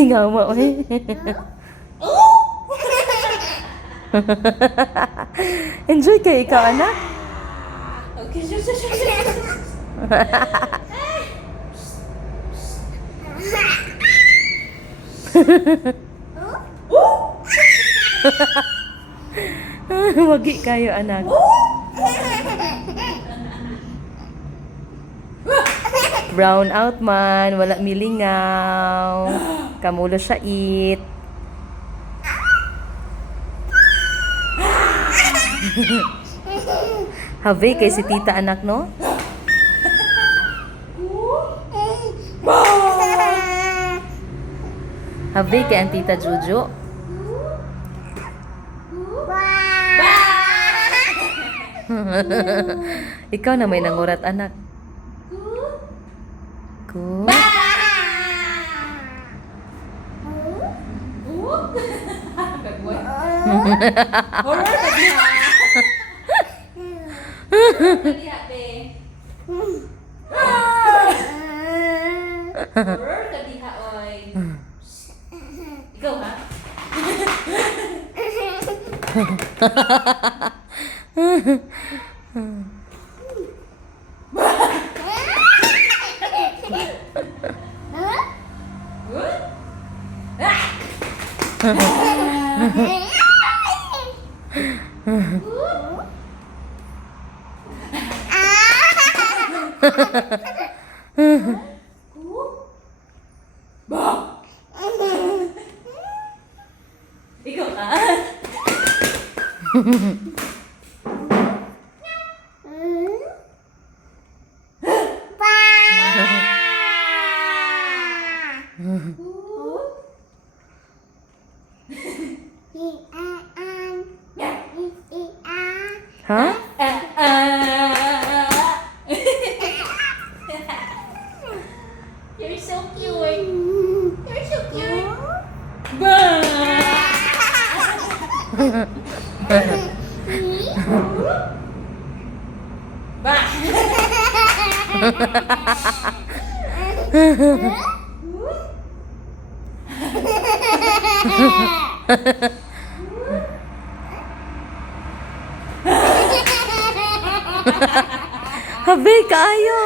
Lingawa, oy. Enjoy kayo ikaw, anak? Okay, Wagi kayo, anak. Brown out man, wala milingaw. Kamulo siya eat. Have kay si tita anak, no? Have kay ang tita Jojo. Ikaw na may nangurat, anak. Ko. Horror kadiha. Kadiha be. Horror kadiha oy. Ikaw ha? Ikaw ka? Ha? You're so cute. You're so cute. Bah! Habe kaayo.